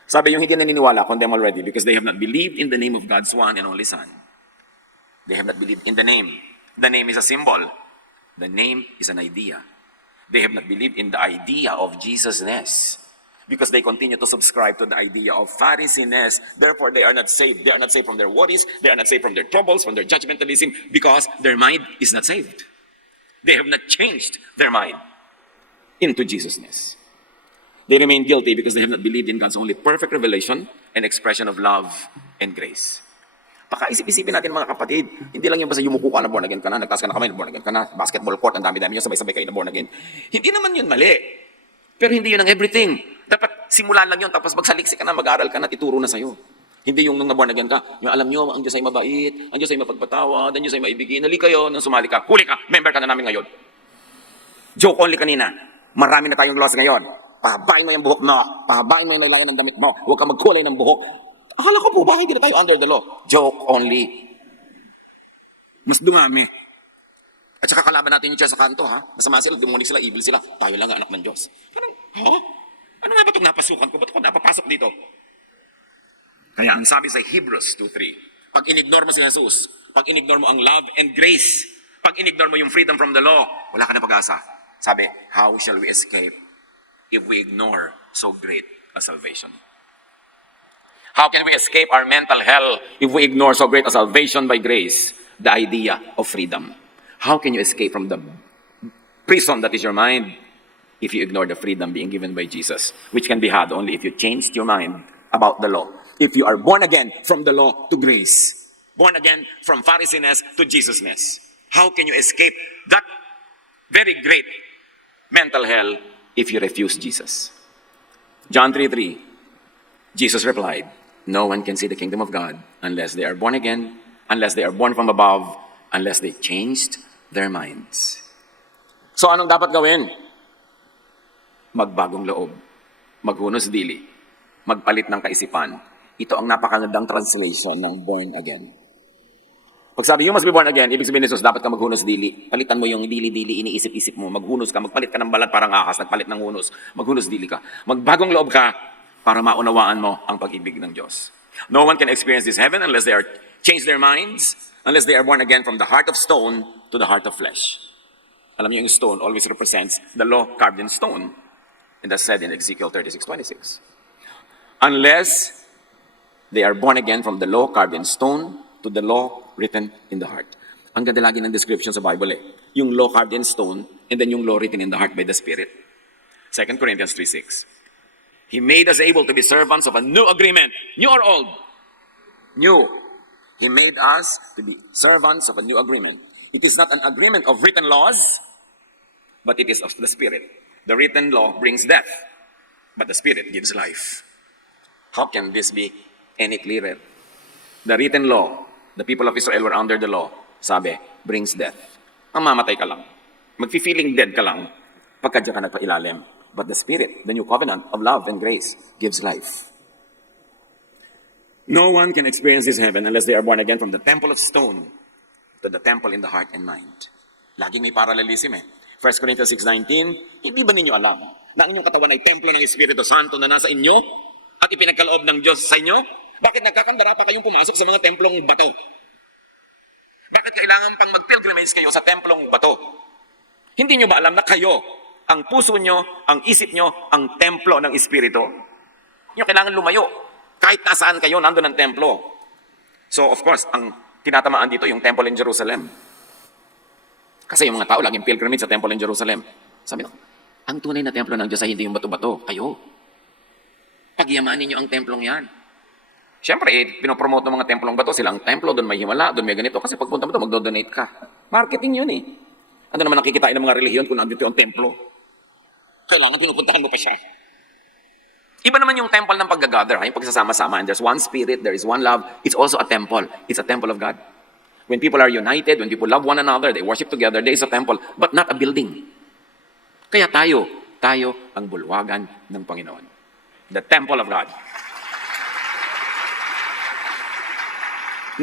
Sabi yung hindi naniniwala, condemn already because they have not believed in the name of God's one and only Son. They have not believed in the name. The name is a symbol. The name is an idea. They have not believed in the idea of Jesus-ness because they continue to subscribe to the idea of Pharisee-ness. Therefore, they are not saved. They are not saved from their worries. They are not saved from their troubles, from their judgmentalism because their mind is not saved. They have not changed their mind into Jesus-ness. They remain guilty because they have not believed in God's only perfect revelation and expression of love and grace. Pakaisip-isipin natin mga kapatid, hindi lang yung basta yumuko ka na born again ka na, nagtaas ka na kamay na born again ka na, basketball court, ang dami-dami yung sabay-sabay kayo na born again. Hindi naman yun mali. Pero hindi yun ang everything. Dapat simulan lang yun, tapos magsaliksik ka na, mag-aaral ka na, ituro na sa'yo. Hindi yung nung na-born again ka, yung alam nyo, ang Diyos ay mabait, ang Diyos ay mapagpatawad, ang Diyos ay maibigin, hali kayo, nang sumali ka, huli ka, member ka na namin ngayon. Joke only kanina, marami na tayong loss ngayon. Pahabain mo yung buhok mo. Pahabain mo yung laylayan ng damit mo. Huwag kang magkulay ng buhok. Akala ko po, bakit hindi na tayo under the law? Joke only. Mas dumami. At saka kalaban natin yung church sa kanto, ha? Masama sila, demonic sila, evil sila. Tayo lang ang anak ng Diyos. Parang, ano nga ba itong napasukan ko? Ba't ako napapasok dito? Kaya ang sabi sa Hebrews 2:3, pag inignore mo si Jesus, pag inignore mo ang love and grace, pag inignore mo yung freedom from the law, wala ka na pag-asa. Sabi, how shall we escape if we ignore so great a salvation? How can we escape our mental hell if we ignore so great a salvation by grace? The idea of freedom. How can you escape from the prison that is your mind if you ignore the freedom being given by Jesus, which can be had only if you changed your mind about the law? If you are born again from the law to grace, born again from Pharisee-ness to Jesus-ness, how can you escape that very great mental hell if you refuse Jesus? John 3:3, Jesus replied, no one can see the kingdom of God unless they are born again, unless they are born from above, unless they changed their minds. So anong dapat gawin? Magbagong loob, maghunos dili, magpalit ng kaisipan. Ito ang napakagandang translation ng born again. Pag sabi, you must be born again, ibig sabihin ni Jesus, dapat ka maghunos dili. Palitan mo yung dili-dili, iniisip-isip mo, maghunos ka, magpalit ka ng balat parang ahas, nagpalit ng hunos, maghunos dili ka. Magbagong loob ka para maunawaan mo ang pag-ibig ng Diyos. No one can experience this heaven unless they are change their minds, unless they are born again from the heart of stone to the heart of flesh. Alam niyo, yung stone always represents the law carved in stone. And that's said in Ezekiel 36:26. Unless they are born again from the law carved in stone to the law written in the heart. Ang ganda lagi ng description sa Bible eh. Yung law carved in stone and then yung law written in the heart by the Spirit. 2 Corinthians 3:6. He made us able to be servants of a new agreement. New or old? New. He made us to be servants of a new agreement. It is not an agreement of written laws, but it is of the Spirit. The written law brings death, but the Spirit gives life. How can this be any clearer? The written law, the people of Israel were under the law, sabi, brings death. Ang mamatay ka lang. Magfi-feeling dead ka lang pagka diyan ka nagpailalim. But the Spirit, the new covenant of love and grace, gives life. No one can experience this heaven unless they are born again from the temple of stone to the temple in the heart and mind. Laging may parallelism eh. 1 Corinthians 6:19, hindi ba ninyo alam na ang inyong katawan ay templo ng Espiritu Santo na nasa inyo at ipinagkaloob ng Diyos sa inyo? Bakit nagkakandara pa kayong pumasok sa mga templong bato? Bakit kailangan pang mag-pilgrimage kayo sa templong bato? Hindi nyo ba alam na kayo, ang puso nyo, ang isip nyo, ang templo ng Espiritu? Nyo kailangan lumayo. Kahit nasaan kayo, nandun ang templo. So, of course, ang tinatamaan dito yung temple in Jerusalem. Kasi yung mga tao laging pilgrimage sa temple in Jerusalem. Sabi ko, ang tunay na templo ng Diyos ay hindi yung bato-bato, kayo. Pagyamanin nyo ang templong yan. Siyempre, pinopromote ng mga templong bato, silang templo, doon may himala, doon may ganito. Kasi pagpunta mo doon, magdo-donate ka. Marketing yun eh. Ano naman nakikitain ng mga relihiyon kung nandito yung templo? Kailangan pinupuntahan mo pa siya. Iba naman yung temple ng pag-gather, yung pagsasama-sama. And there's one spirit, there is one love. It's also a temple. It's a temple of God. When people are united, when people love one another, they worship together, there is a temple, but not a building. Kaya tayo ang bulwagan ng Panginoon. The temple of God.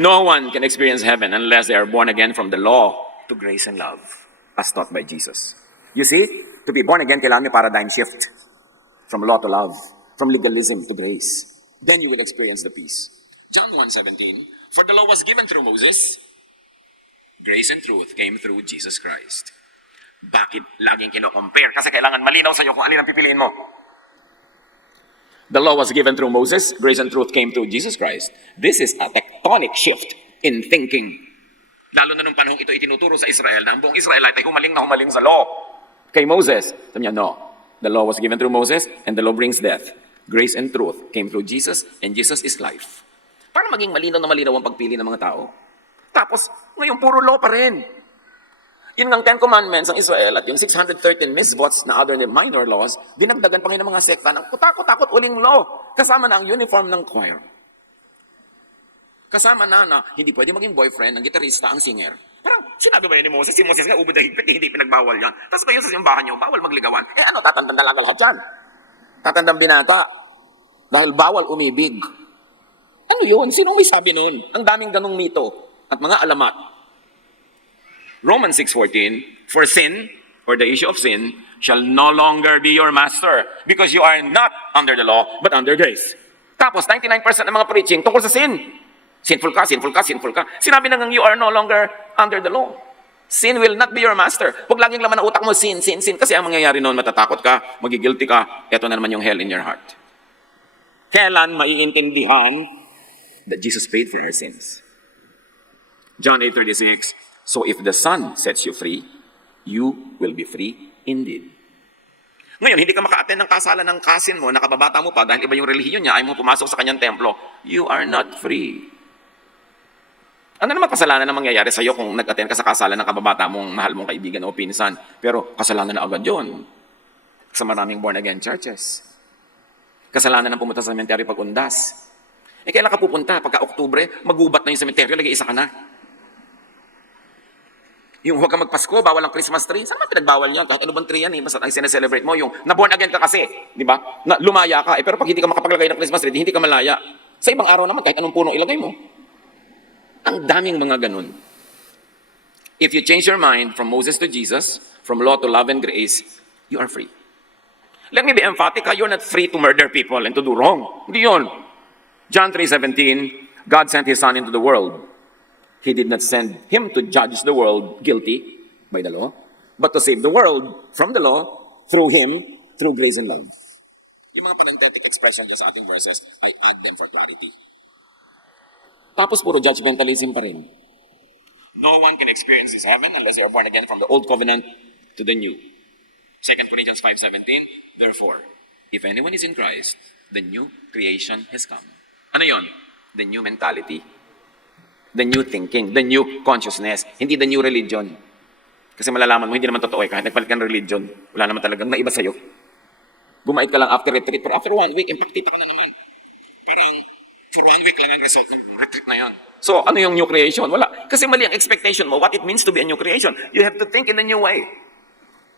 No one can experience heaven unless they are born again from the law to grace and love, as taught by Jesus. You see, to be born again, kailangan may paradigm shift. From law to love, from legalism to grace. Then you will experience the peace. John 1:17, for the law was given through Moses, grace and truth came through Jesus Christ. Bakit laging kino-compare? Kasi kailangan malinaw sa iyo kung alin ang pipiliin mo. The law was given through Moses, grace and truth came through Jesus Christ. This is a tectonic shift in thinking. Lalo na nung panahong ito itinuturo sa Israel na ang buong Israelite ay humaling na humaling sa law. Kay Moses, sabi niya, no. The law was given through Moses, and the law brings death. Grace and truth came through Jesus, and Jesus is life. Para maging malinaw na malinaw ang pagpili ng mga tao. Tapos, ngayon puro law pa rin. Yun ng 10 Commandments ng Israel at yung 613 mitzvots na other than minor laws, dinagdagan pa ngayon ng mga sekta ng kutakot-takot uling law. Kasama na ang uniform ng choir. Kasama na hindi pwede maging boyfriend ng gitarista ang singer. Parang, sinabi ba yan ni Moses? Si Moses nga, ubod na higpit, hindi pinagbawal yan. Tapos kayo sa simbahan nyo, bawal magligawan. Ano, tatandang dalaga lahat yan? Tatandang binata. Dahil bawal umibig. Ano yun? Sinong may sabi nun? Ang daming ganong mito at mga alamat. Romans 6:14, for sin, or the issue of sin, shall no longer be your master because you are not under the law, but under grace. Tapos, 99% ng mga preaching tungkol sa sin. Sinful ka, sinful ka, sinful ka. Sinabi na nga, you are no longer under the law. Sin will not be your master. Huwag laging laman ng utak mo, sin, sin, sin. Kasi ang mangyayari noon, matatakot ka, magigilty ka, eto na naman yung hell in your heart. Kailan maiintindihan that Jesus paid for our sins? John 8:36, so if the Son sets you free, you will be free indeed. Ngayon, hindi ka maka-attend ng kasalan ng kasin mo, nakababata mo pa, dahil iba yung relihiyon niya, ay mo pumasok sa kanyang templo, you are not free. Ano naman kasalanan na mangyayari sa iyo kung nag-attend ka sa kasalan ng kababata mong mahal mong kaibigan o pinsan, pero kasalanan na agad yun sa maraming born-again churches. Kasalanan ng pumunta sa sementeryo pag-undas. Kailan ka pupunta? Pagka Oktubre, magubat na yung sementeryo, lagi isa ka na. Yung huwag ka magpasko, bawal ang Christmas tree. Saan man pinagbawal yan? Kahit ano bang tree yan, basta ang sineselebrate mo, yung na-born again ka kasi, di ba? Na lumaya ka, pero pag hindi ka makapaglagay ng Christmas tree, hindi ka malaya. Sa ibang araw naman, kahit anong puno ilagay mo. Ang daming mga ganun. If you change your mind from Moses to Jesus, from law to love and grace, you are free. Let me be emphatic, you're not free to murder people and to do wrong. Hindi yun. John 3:17, God sent His Son into the world. He did not send Him to judge the world guilty by the law, but to save the world from the law through Him through grace and love. Yung mga parenthetic expression sa ating verses, I add them for clarity. Tapos puro judgmentalism pa rin. No one can experience this heaven unless you are born again from the old covenant to the new. 2 Corinthians 5:17, therefore, if anyone is in Christ, the new creation has come. Ano yon? The new mentality. The new thinking. The new consciousness. Hindi the new religion. Kasi malalaman mo, hindi naman totoo eh. Kahit nagpalit ka ng religion, wala naman talagang naiba sa'yo. Bumait ka lang after retreat, pero after 1 week, impactita ka na naman. Parang for 1 week lang ang result ng retreat na yan. So, ano yung new creation? Wala. Kasi mali ang expectation mo, what it means to be a new creation. You have to think in a new way.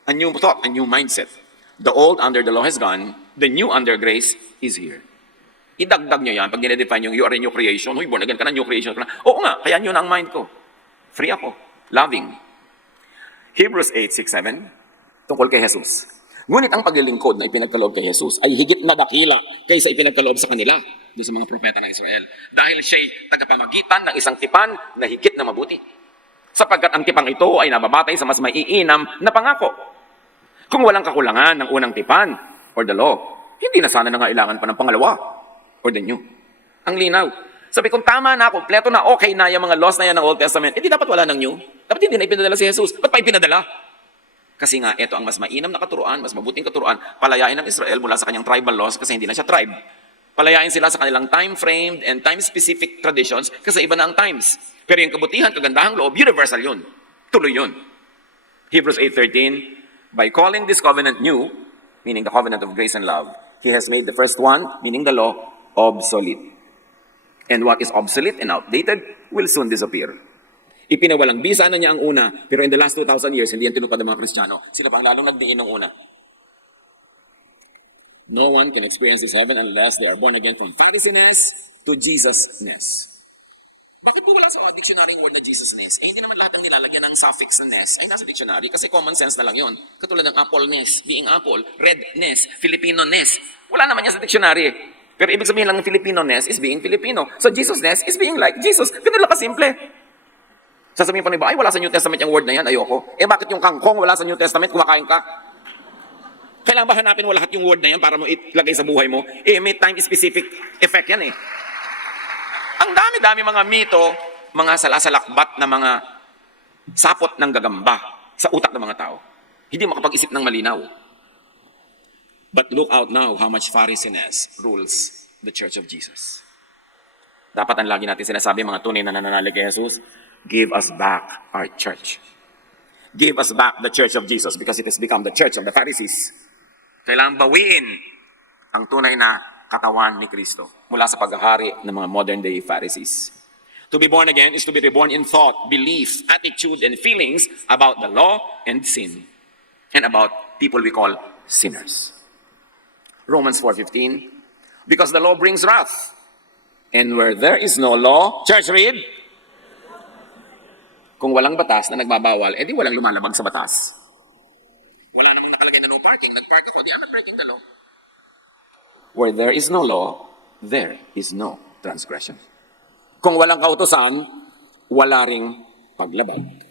A new thought, a new mindset. The old under the law has gone, the new under grace is here. Idagdag nyo yan pag dinedefine yung you are a new creation. Huy, born again ka na, new creation ka na. Oo nga, kaya yun ang mind ko. Free ako. Loving. Hebrews 8:6-7, tungkol kay Jesus. Ngunit ang paglilingkod na ipinagkaloob kay Jesus ay higit na dakila kaysa ipinagkaloob sa kanila doon sa mga propeta ng Israel. Dahil siya'y tagapamagitan ng isang tipan na higit na mabuti. Sapagkat ang tipang ito ay nababatay sa mas maiinam na pangako. Kung walang kakulangan ng unang tipan or the law, hindi na sana nangailangan pa ng pangalawa or the new. Ang linaw. Sabi kung tama na, kompleto na, okay na yung mga laws na yan ng Old Testament, hindi dapat wala ng new. Dapat hindi na ipinadala si Jesus. Ba't pa ipinadala? Kasi nga, ito ang mas mainam na katuruan, mas mabuting katuruan, palayain ng Israel mula sa kanyang tribal laws kasi hindi na siya tribe. Palayain sila sa kanilang time-framed and time-specific traditions kasi iba na ang times. Pero yung kabutihan, kagandahang loob, universal yun. Tuloy yun. Hebrews 8:13, by calling this covenant new, meaning the covenant of grace and love, he has made the first one, meaning the law, obsolete. And what is obsolete and outdated will soon disappear. Ipinawalang bisa na niya ang una, pero in the last 2,000 years, hindi yan tinupad ng mga Kristiyano. Sila pa ang lalong nagdiin ng una. No one can experience this heaven unless they are born again from Pharisees to Jesus-ness. Bakit po wala sa dictionary yung word na Jesus-ness? Hindi naman lahat ng nilalagyan ng suffix na ness ay nasa dictionary kasi common sense na lang yun. Katulad ng apple-ness, being apple, red-ness, Filipino-ness. Wala naman yan sa dictionary. Pero ibig sabihin lang ng Filipino-ness is being Filipino. So Jesus-ness is being like Jesus. Ganun lang kasimple. Sasabihin pa ni ba, ay wala sa New Testament yung word na yan, ayoko. Bakit yung kangkong wala sa New Testament, kumakain ka? Kailangan ba hanapin mo lahat yung word na yan para mo ilagay sa buhay mo? May time-specific effect yan eh. Ang dami-dami mga mito, mga salasalakbat na mga sapot ng gagamba sa utak ng mga tao. Hindi makapag-isip ng malinaw. But look out now how much Pharisees rules the Church of Jesus. Dapat ang lagi natin sinasabi, mga tunay na nananalig kay Jesus, give us back our church. Give us back the Church of Jesus because it has become the Church of the Pharisees. Kailangang bawiin ang tunay na katawan ni Kristo mula sa paghahari ng mga modern-day Pharisees. To be born again is to be reborn in thought, belief, attitude, and feelings about the law and sin, and about people we call sinners. Romans 4:15, because the law brings wrath, and where there is no law, church read, kung walang batas na nagbabawal, edi walang lumalabag sa batas. Wala namang nakalagay na no parking, nagpark ako, di I'm not breaking the law. Where there is no law, there is no transgression. Kung walang kautusan, wala ring paglabag.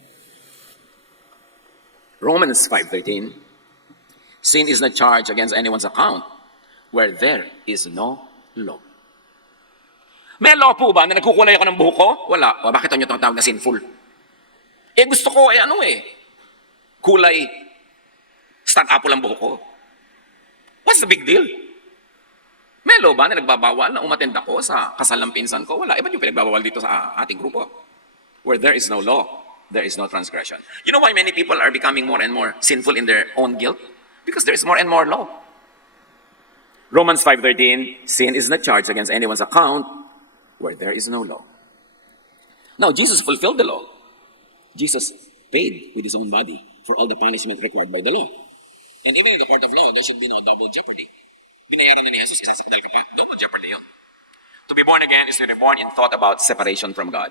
Romans 5:13, sin is not charged against anyone's account where there is no law. May law po ba na nagkukulay ako ng buhok ko? Wala. O, bakit nyo tinatawag na sinful? Gusto ko, kulay stud apple ang buhok ko. What's the big deal? May law ba na nagbabawal na umattend ako sa kasal ng pinsan ko? Wala. Ba't yung pinagbabawal dito sa ating grupo? Where there is no law, there is no transgression. You know why many people are becoming more and more sinful in their own guilt? Because there is more and more law. Romans 5:13, sin is not charged against anyone's account where there is no law. Now, Jesus fulfilled the law. Jesus paid with his own body for all the punishment required by the law. And even in the court of law, there should be no double jeopardy. Pinayaran na ni Jesus, isasakdal ka pa. Double jeopardy yun. To be born again is to be born in thought about separation from God.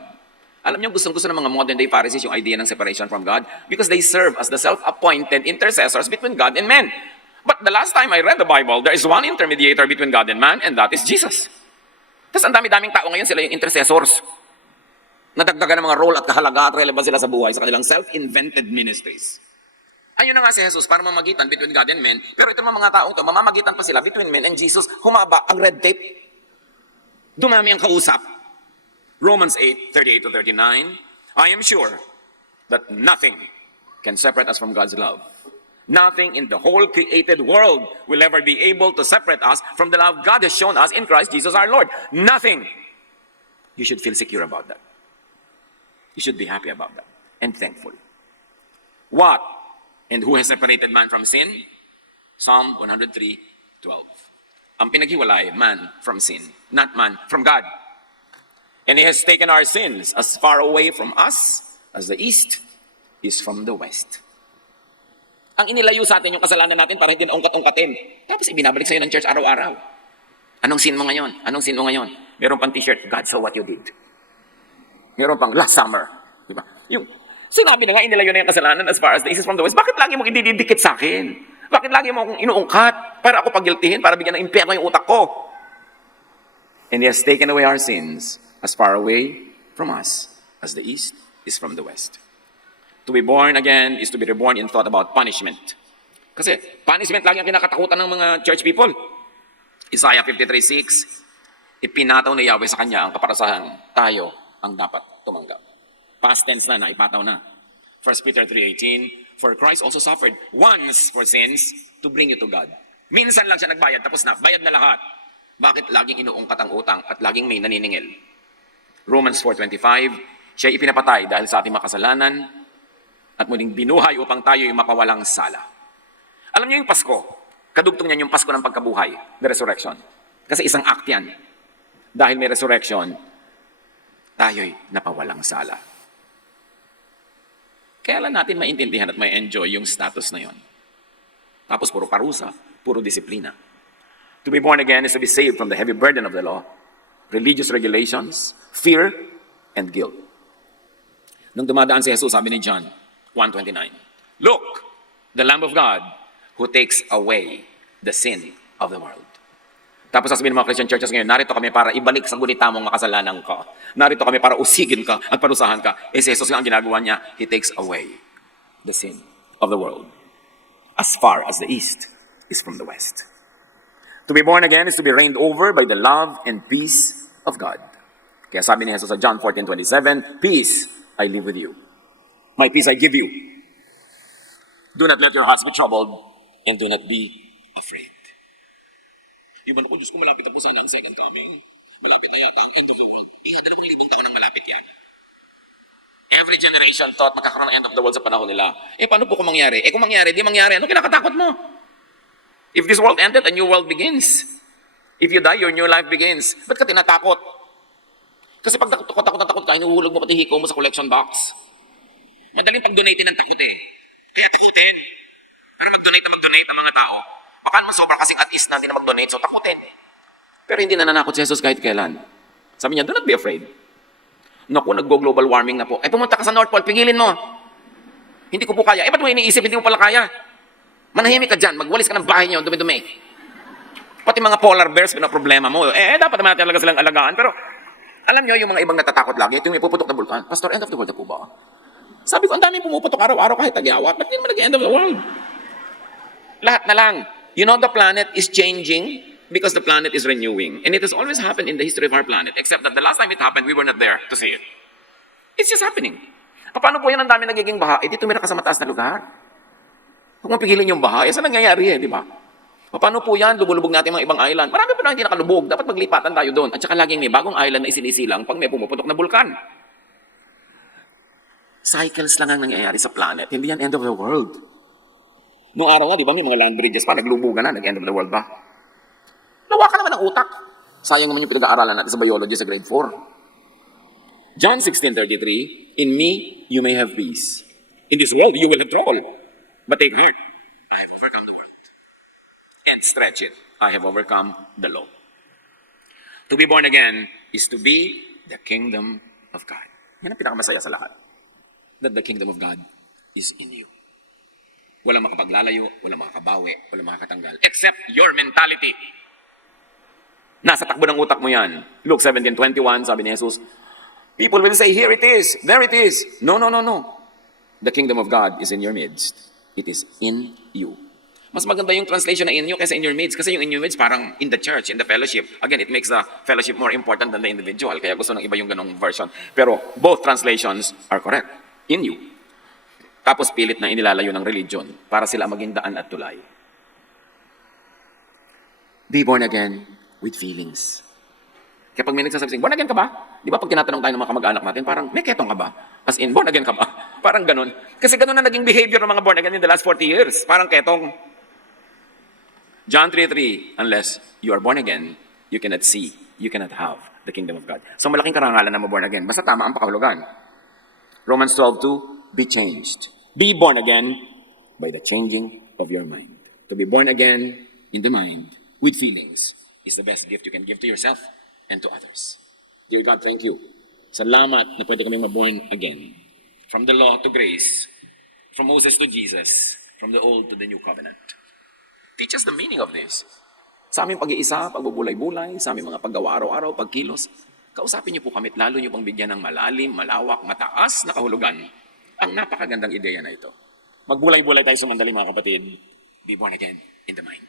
Alam niyo, gustong-gusto ng mga modern-day Pharisees yung idea ng separation from God because they serve as the self-appointed intercessors between God and men. But the last time I read the Bible, there is one intermediator between God and man, and that is Jesus. Tapos ang dami-daming tao ngayon, sila yung intercessors. Nadagdagan ng mga role at kahalaga at relevant sila sa buhay sa kanilang self-invented ministries. Ayun na nga si Jesus para mamagitan between God and men. Pero ito mga taong to, mamamagitan pa sila between men and Jesus. Humaba ang red tape. Dumami ang kausap. Romans 8:38 to 39. I am sure that nothing can separate us from God's love. Nothing in the whole created world will ever be able to separate us from the love God has shown us in Christ Jesus our Lord. Nothing. You should feel secure about that. You should be happy about that and thankful. What and who has separated man from sin? Psalm 103:12. Ang pinaghiwalay, man from sin, not man from God. And He has taken our sins as far away from us as the east is from the west. Ang inilayo sa atin yung kasalanan natin para hindi na ungkat-ungkatin. Tapos ibinabalik sa'yo ng church araw-araw. Anong sin mo ngayon? Anong sin mo ngayon? Meron pang t-shirt, God saw what you did. Meron pang last summer. Diba? Yung sinabi na nga, inilayo na yung kasalanan as far as the east is from the west. Bakit lagi mong ididikit sa akin? Bakit lagi mo akong inuungkat? Para ako pagiltihin, para bigyan ng impyerno yung utak ko. And He has taken away our sins as far away from us as the east is from the west. To be born again is to be reborn in thought about punishment. Kasi punishment lagi ang kinakatakutan ng mga church people. Isaiah 53:6, ipinataw na Yahweh sa kanya ang kaparasahan. Tayo ang dapat tumanggap. Past tense na, naipataw na. 1 Peter 3:18, for Christ also suffered once for sins to bring you to God. Minsan lang siya nagbayad, tapos na, bayad na lahat. Bakit laging inuungkat ang utang at laging may naniningil? Romans 4:25, siya ipinapatay dahil sa ating makasalanan at muling binuhay upang tayo yung mapawalang sala. Alam niyo yung Pasko, kadugtong niyan yung Pasko ng pagkabuhay, the resurrection. Kasi isang act yan. Dahil may resurrection, tayo'y napawalang sala. Kaya lang natin maintindihan at may enjoy yung status na yon. Tapos puro parusa, puro disiplina. To be born again is to be saved from the heavy burden of the law, religious regulations, fear, and guilt. Nung dumadaan si Jesus, sabi ni John 1:29, look, the Lamb of God who takes away the sin of the world. Tapos sasabihin ng mga Christian churches ngayon, narito kami para ibalik sa gunita mong makasalanan ka. Narito kami para usigin ka at parusahan ka. Eh si Jesus ang ginagawa niya, He takes away the sin of the world as far as the east is from the west. To be born again is to be reigned over by the love and peace of God. Kaya sabi ni Jesus sa John 14:27, peace I leave with you. My peace I give you. Do not let your hearts be troubled and do not be afraid. Iban ako, Diyos ko, malapit na po sana ang second coming. Malapit na yata ang end of the world. 2,000 taon ang malapit yan. Every generation thought magkakaroon ng end of the world sa panahon nila. Eh, paano po kung mangyari? Eh, kung mangyari, di mangyari. Ano kinakatakot mo? If this world ended, a new world begins. If you die, your new life begins. Ba't ka tinatakot? Kasi pag takot ka, hinuhulog mo pati hiko mo sa collection box. Madaling pag-donate ng takot eh. Kaya takutin. Pero mag-donate ang mga tao. Baka naman sobra kasing at ease na hindi na mag-donate, so takutin. Pero hindi na nanakot si Jesus kahit kailan. Sabi niya, do not be afraid. Naku, nag-global warming na po. Eh, pumunta ka sa North Pole, pigilin mo. Hindi ko po kaya. Eh, ba't mo iniisip, hindi mo pala kaya? Manahimik ka dyan, magwalis ka ng bahay niyo, dumi-dumi. Pati mga polar bears, pinaproblema mo. Eh, dapat naman talaga silang alagaan. Pero, alam niyo, yung mga ibang natatakot lagi, ito yung may puputok na bulkan. Pastor, end of the world na po ba? Sabi ko, ang daming pumuputok araw-araw kahit tagyawat. Ba't hindi naman nag-end of the world? Lahat na lang. You know, the planet is changing because the planet is renewing. And it has always happened in the history of our planet. Except that the last time it happened, we were not there to see it. It's just happening. Paano po yan ang dami nagiging baha? Eh, di tumira ka sa mataas na lugar. Huwag mong pigilin yung baha. Eh, saan nangyayari di ba? Paano po yan? Lubulubog natin mga ibang island. Marami pa na hindi nakalubog. Dapat maglipatan tayo doon. At saka laging may bagong island na isinisilang pag may pumuputok na bulkan. Cycles lang ang nangyayari sa planet. Hindi yan end of the world. Noong araw nga, di ba, may mga land bridges pa, naglubugan na, nag-end of the world ba? Nawa ka naman ng utak. Sayang naman yung pinag-aaralan natin sa biology sa grade 4. John 16:33, in me, you may have peace. In this world, you will have trouble. But take heart, I have overcome the world. And stretch it, I have overcome the law. To be born again is to be the kingdom of God. Yan ang pinakamasaya sa lahat. That the kingdom of God is in you. Walang makapaglalayo, walang makakabawi, walang makakatanggal. Except your mentality. Nasa takbo ng utak mo yan. Luke 17:21, sabi ni Jesus, people will say, here it is, there it is. No, no, no, no. The kingdom of God is in your midst. It is in you. Mas maganda yung translation na in you kaysa in your midst. Kasi yung in your midst parang in the church, in the fellowship. Again, it makes the fellowship more important than the individual. Kaya gusto ng iba yung ganong version. Pero both translations are correct. In you. Tapos pilit na inilalayo ng religion para sila maging daan at tulay. Be born again with feelings. Kaya pag may nagsasabi, born again ka ba? Di ba pag tinatanong tayo ng mga kamag-anak natin, parang may ketong ka ba? As in, born again ka ba? Parang ganun. Kasi ganun na naging behavior ng mga born again in the last 40 years. Parang ketong. John 3:3, unless you are born again, you cannot see, you cannot have the kingdom of God. So malaking karangalan na born again. Basta tama ang pakahulugan. Romans 12:2, be changed. Be born again by the changing of your mind. To be born again in the mind with feelings is the best gift you can give to yourself and to others. Dear God, thank you. Salamat na pwede kaming maborn again. From the law to grace, from Moses to Jesus, from the old to the new covenant. Teach us the meaning of this. Sa aming pag-iisa, pagbubulay-bulay, sa aming mga paggawa araw-araw, pagkilos, kausapin niyo po kami at lalo niyo pang bigyan ng malalim, malawak, mataas na kahulugan ang napakagandang ideya na ito. Magbulay-bulay tayo sa mandali mga kapatid. Be born again in the mind.